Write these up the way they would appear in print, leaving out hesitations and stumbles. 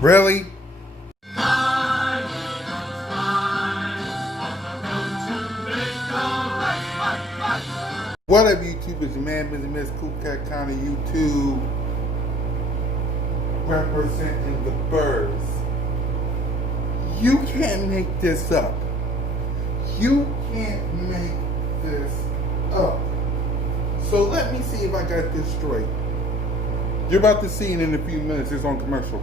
Really? What up, YouTube? It's your man, Mr. Miss Cool Cat Kind of YouTube, representing the birds. You can't make this up. You can't make this up. So let me see if I got this straight. You're about to see it in a few minutes. It's on commercial.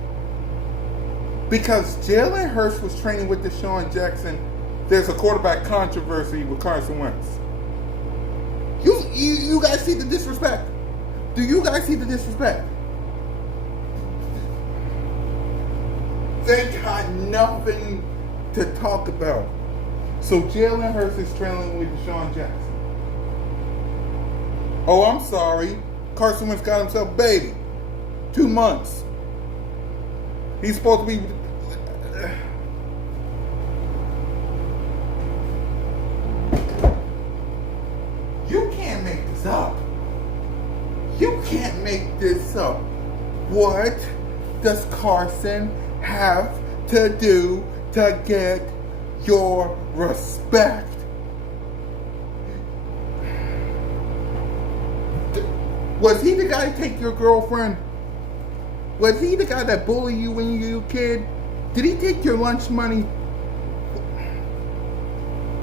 Because Jalen Hurts was training with Deshaun Jackson, there's a quarterback controversy with Carson Wentz. You guys see the disrespect? Do you guys see the disrespect? They got nothing to talk about. So Jalen Hurts is trailing with Deshaun Jackson. Oh, I'm sorry. Carson Wentz got himself a baby. 2 months. He's supposed to be... You can't make this up. You can't make this up. What does Carson have to do to get your respect? Was he the guy to take your girlfriend? Was he the guy that bullied you when you were a kid? Did he take your lunch money?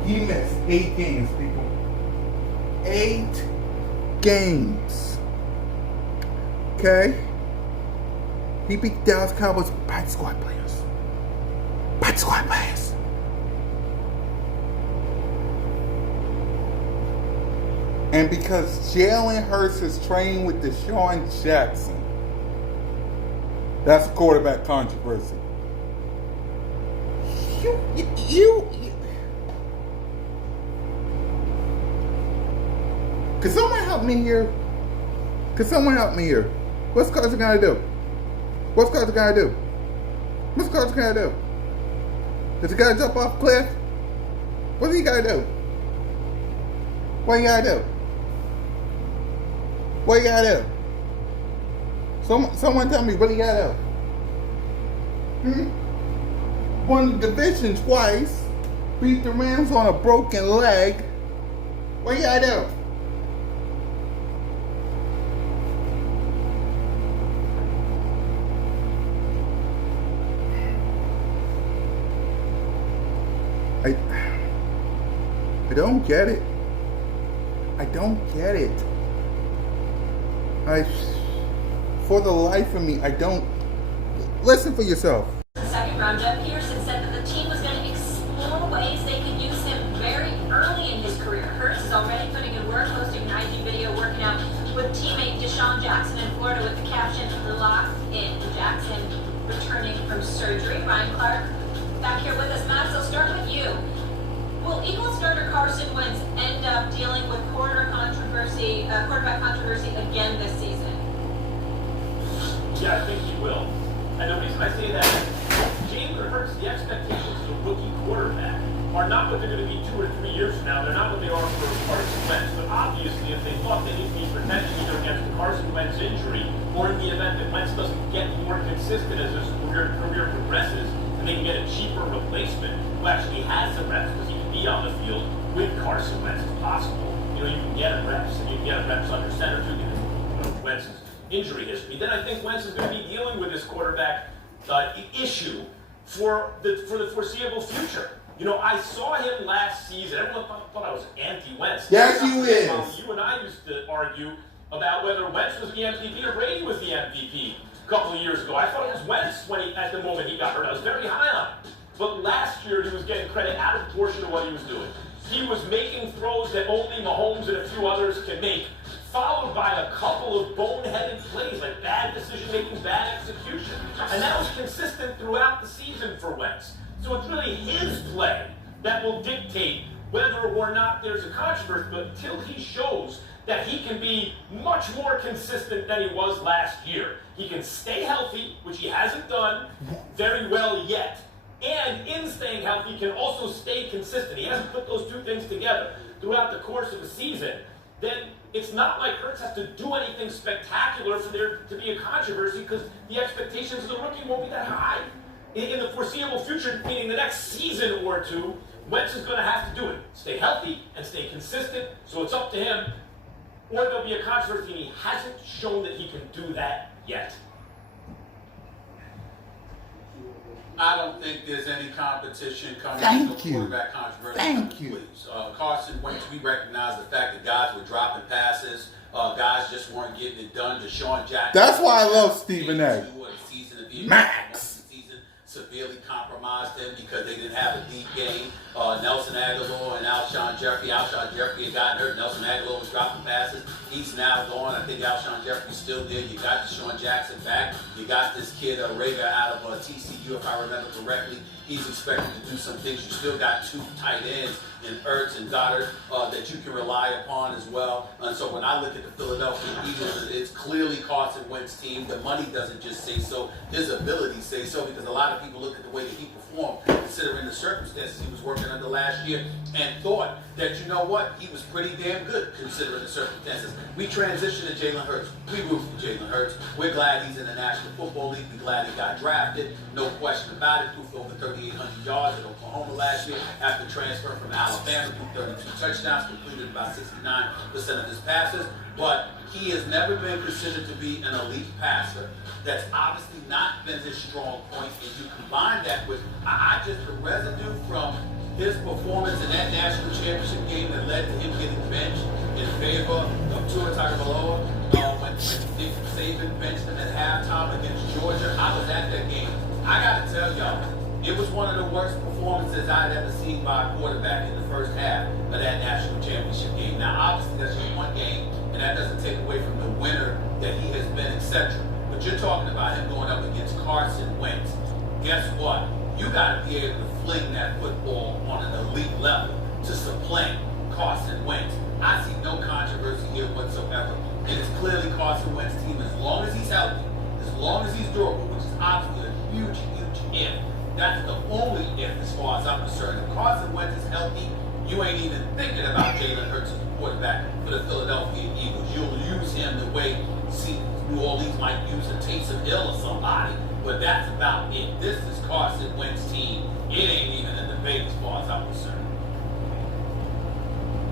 He missed 8 games, people. 8 games. Okay? He beat Dallas Cowboys by squad players. By squad players. And because Jalen Hurts is training with Deshaun Jackson, that's a quarterback controversy. You. Can someone help me here? Can someone help me here? What's Carson gonna do? What's Carson gonna do? What's Carson gonna do? Does he gotta jump off a cliff? What he gotta do? What he gotta do? What he gotta do? Someone tell me what he gotta do. Won the division twice. Beat the Rams on a broken leg. What you gotta do? I don't get it. I don't get it. For the life of me, I don't. Listen for yourself. Second round, Jeff Pearson said that the team was going to explore ways they could use him very early in his career. Hurts is already putting in work, posting an IG video working out with teammate Deshaun Jackson in Florida with the caption, "Locked in." Jackson returning from surgery. Ryan Clark back here with us. Matt, so start with you. Will Eagles starter Carson Wentz end up dealing with quarterback controversy again this season? Yeah, I think he will. And the reason I say that is Jalen Hurts, the expectations of a rookie quarterback are not what they're going to be 2 or 3 years from now. They're not what they are for Carson Wentz. But obviously, if they thought they would be protected either against the Carson Wentz injury or in the event that Wentz doesn't get more consistent as his career progresses, and they can get a cheaper replacement who actually has the reps because he can be on the field with Carson Wentz if possible. You can get him reps, and you can get him reps under center too, given Wentz's injury history. Then I think Wentz is going to be dealing with this quarterback issue for the foreseeable future. I saw him last season. Everyone thought I was anti-Wentz. Yes, you is. You and I used to argue about whether Wentz was the MVP or Brady was the MVP a couple of years ago. I thought it was Wentz at the moment he got hurt. I was very high on him. But last year, he was getting credit out of proportion to what he was doing. He was making throws that only Mahomes and a few others can make, followed by a couple of boneheaded plays, like bad decision-making, bad execution. And that was consistent throughout the season for Wentz. So it's really his play that will dictate whether or not there's a controversy, but until he shows that he can be much more consistent than he was last year. He can stay healthy, which he hasn't done very well yet. And in staying healthy, he can also stay consistent. He hasn't put those two things together throughout the course of the season. then it's not like Hurts has to do anything spectacular for there to be a controversy, because the expectations of the rookie won't be that high. In the foreseeable future, meaning the next season or two, Wentz is going to have to do it. Stay healthy and stay consistent, so it's up to him. Or there'll be a controversy, and he hasn't shown that he can do that yet. I don't think there's any competition coming Thank to you. quarterback controversy. Thank you. Please. Carson Wentz, we recognize the fact that guys were dropping passes. Guys just weren't getting it done. Deshaun Jackson. That's why I love Stephen A. Max. Severely compromised them because they didn't have a deep game. Nelson Aguilar and Alshon Jeffrey. Alshon Jeffrey had gotten hurt. Nelson Aguilar was dropping passes. He's now gone. I think Alshon Jeffrey's still there. You got Deshaun Jackson back. You got this kid, Rager, out of TCU, if I remember correctly. He's expected to do some things. You still got two tight ends in Ertz and Goddard that you can rely upon as well. And so when I look at the Philadelphia Eagles, it's clearly Carson Wentz's team. The money doesn't just say so. His abilities say so, because a lot of people look at the way that he performed, considering the circumstances he was working under last year, and thought that, you know what, he was pretty damn good considering the circumstances. We transitioned to Jalen Hurts. We root for Jalen Hurts. We're glad he's in the National Football League. We're glad he got drafted. No question about it. Threw for over 3,800 yards at Oklahoma last year after transfer from Alabama. Threw 32 touchdowns, completed about 69% of his passes. But he has never been considered to be an elite passer. That's obviously not been his strong point. And you combine that with the residue from his performance in that national championship game that led to him getting benched in favor of Tua Tagovailoa when Nick Saban benched him at halftime against Georgia. I was at that game. I got to tell y'all, it was one of the worst performances I'd ever seen by a quarterback in the first half of that national championship game. Now, obviously, that's just one game, and that doesn't take away from the winner that he has been, etc. But you're talking about him going up against Carson Wentz. Guess what? You got to be able to fling that football on an elite level to supplant Carson Wentz. I see no controversy here whatsoever. And it's clearly Carson Wentz's team, as long as he's healthy, as long as he's durable, which is obviously a huge, huge if. That's the only if as far as I'm concerned. If Carson Wentz is healthy, you ain't even thinking about Jalen Hurts as the quarterback for the Philadelphia Eagles. You'll use him the way New Orleans might use a Taysom Hill or somebody, but that's about it. This is Carson Wentz's team. It ain't even a debate as far as I'm concerned.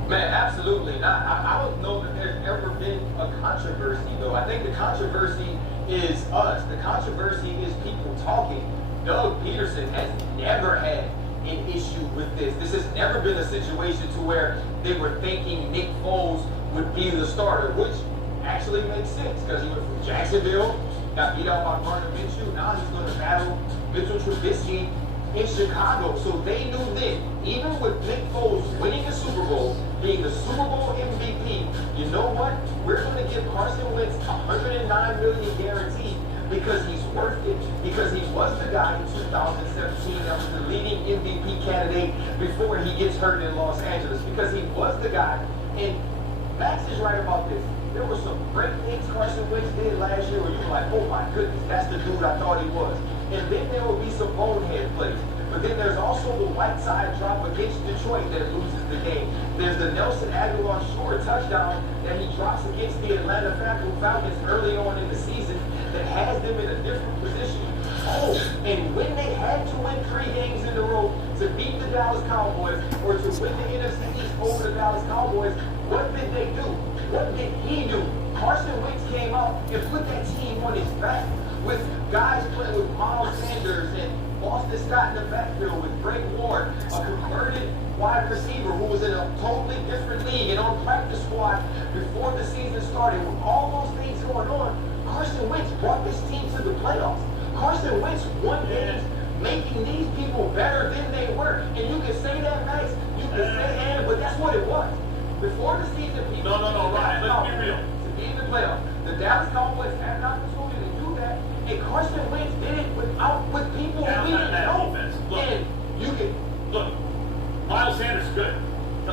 Man, absolutely not. I don't know that there's ever been a controversy, though. I think the controversy is us. The controversy is people talking. Doug Peterson has never had an issue with this. This has never been a situation to where they were thinking Nick Foles would be the starter, which actually makes sense because he went from Jacksonville, got beat out by Gardner Minshew. Now he's going to battle Mitchell Trubisky in Chicago. So they knew then, even with Nick Foles winning the Super Bowl, being the Super Bowl MVP, you know what? We're going to give Carson Wentz $109 million guaranteed because he's worth it. Because he was the guy in 2017 that was the leading MVP candidate before he gets hurt in Los Angeles. Because he was the guy. And Max is right about this. There were some great things Carson Wentz did last year where you were like, oh my goodness, that's the dude I thought he was. And then there will be some bonehead plays. But then there's also the white side drop against Detroit that loses the game. There's the Nelson Aguilar short touchdown that he drops against the Atlanta Falcons early on in the season that has them in a different position. Oh, and when they had to win 3 games in a row to beat the Dallas Cowboys or to win the NFC East over the Dallas Cowboys, what did they do? What did he do? Carson Wentz came out and put that team on his back with guys playing with Miles Sanders and Boston Scott in the backfield with Greg Ward, a converted wide receiver who was in a totally different league and on practice squad before the season started. With all those things going on, Carson Wentz brought this team to the playoffs. Carson Wentz won games, making these people better than they were. And you can say that, Max. You can say, but that's what it was. Before the season, people Ryan, let's be real. to be in the playoffs. The Dallas Cowboys had an opportunity to do that, and Carson Wentz did it with people who we didn't know. And you can look. Miles Sanders is good. The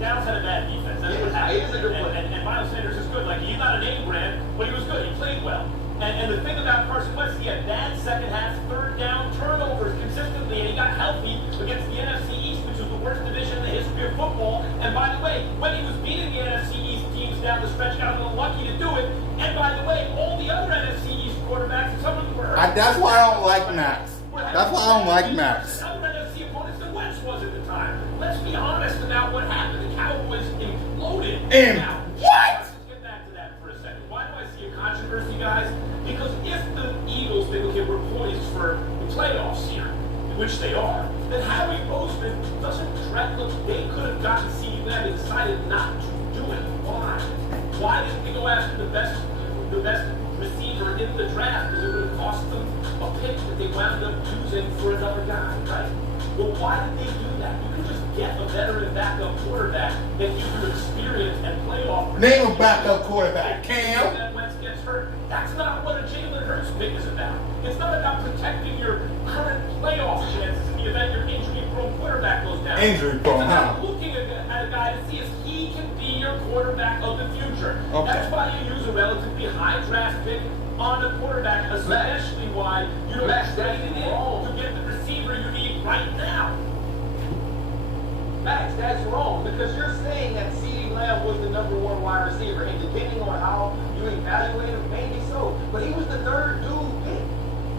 Dallas had a bad defense. That's what happened. He is a good player. And Miles Sanders is good. Like, he's not a name brand, but he was good. He played well. And the thing about Carson Wentz, he had bad second half, third down turnovers consistently, and he got healthy against the NFC East, which was the worst division in the history of football. And by the way, when he was beating the NFC East down the stretch, got a little lucky to do it. And by the way, all the other NFC East quarterbacks, some of them were hurt. That's why I don't like Max. That's why I don't like Max. Other NFC opponents than Wentz was at the time. Let's be honest about what happened. The Cowboys imploded. Now, What? let's get back to that for a second. Why do I see a controversy, guys? Because if the Eagles think, okay, we're poised for the playoffs here, which they are, then Howie Bozeman doesn't track. Look, they could have gotten CeeDee Lamb and decided not to do it. Why? Why didn't they go after the best receiver in the draft? Because it would have cost them a pick that they wound up using for another guy, right? Well, why did they do that? You can just get a veteran backup quarterback that gives you experience and playoff. Name a backup quarterback, Cam. Then Wentz gets hurt. That's not what a Jalen Hurts pick is about. It's not about protecting your current playoff chances in the event your injury-prone quarterback goes down. Injury-prone, It's about huh? looking at a guy to see if he can be your quarterback of the future. Okay. That's why you use a relatively high draft pick on a quarterback, especially why you don't trade it in to get the receiver you need right now. Max, that's wrong because you're saying that CeeDee Lamb was the number one wide receiver, and depending on how you evaluate him, maybe so. But he was the third dude picked.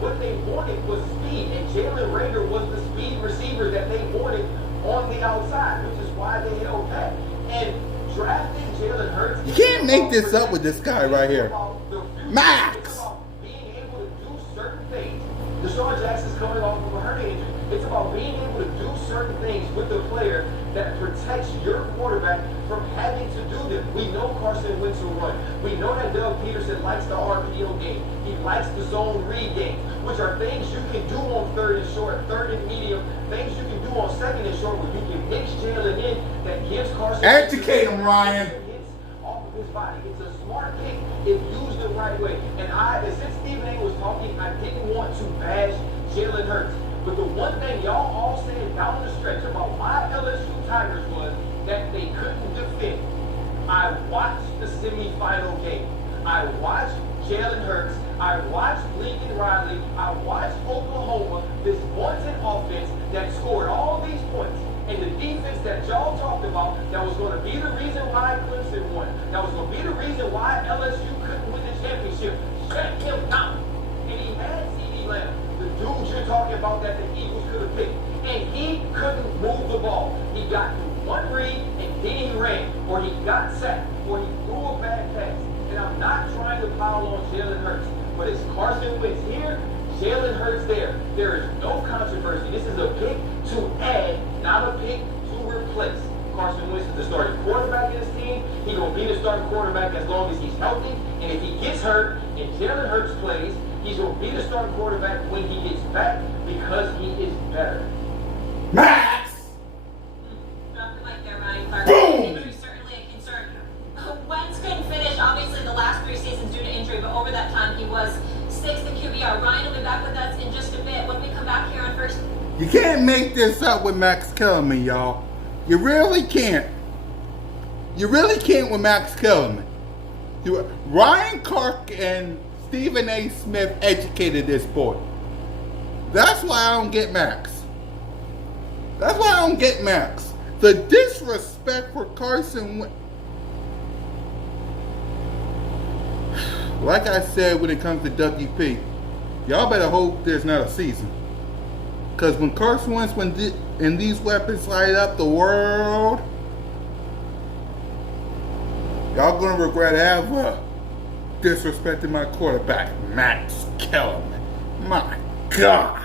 What they wanted was speed, and Jalen Reagor was the speed receiver that they wanted on the outside, which is why they held back. And drafting Jalen Hurts. You can't make this up with this guy right here. Max! It's about being able to do certain things. Deshaun Jackson's coming off of a hernia injury. It's about being able to do certain things with the player that protects your quarterback from having to do them. We know Carson Wentz will run. We know that Doug Peterson likes the RPO game. He likes the zone read game, which are things you can do on third and short, third and medium, things you can do on second and short where you can mix Jalen in that gives Carson Educate him, Ryan. hits off of his body. It's a smart kick if used the right way. And since Stephen A was talking, I didn't want to bash Jalen Hurts. But the one thing y'all all said down the stretch about why LSU Tigers was that they couldn't defend. I watched the semifinal game. I watched Jalen Hurts. I watched Lincoln Riley. I watched Oklahoma, this wanted offense that scored all these points. And the defense that y'all talked about that was going to be the reason why Clemson won, that was going to be the reason why LSU couldn't win the championship, shut him down. And he had CeeDee Lamb, the dude you're talking about that the Eagles could have picked. And he couldn't move the ball. He got through one read and then he ran, or he got sacked, or he threw a bad pass. And I'm not trying to pile on Jalen Hurts, but it's Carson Wentz here, Jalen Hurts there. There is no controversy. This is a pick to add, not a pick to replace. Carson Wentz is the starting quarterback in his team. He's going to be the starting quarterback as long as he's healthy. And if he gets hurt and Jalen Hurts plays, he's going to be the starting quarterback when he gets back because he is better. Max! Drop the mic there, Ryan Clark. Boom! Injury is certainly a concern. Wentz couldn't finish, obviously, the last 3 seasons due to injury, but over that time, he was 6th in QBR. Ryan will be back with us in just a bit. When we come back here on First. You can't make this up with Max Kellerman, y'all. You really can't. You really can't with Max Kellerman. Ryan Clark and Stephen A. Smith educated this boy. That's why I don't get Max. That's why I don't get Max. The disrespect for Carson Wentz. Like I said when it comes to WP, y'all better hope there's not a season. Because when Carson Wentz and these weapons light up the world, y'all gonna regret ever disrespecting my quarterback, Max Kellerman. My God.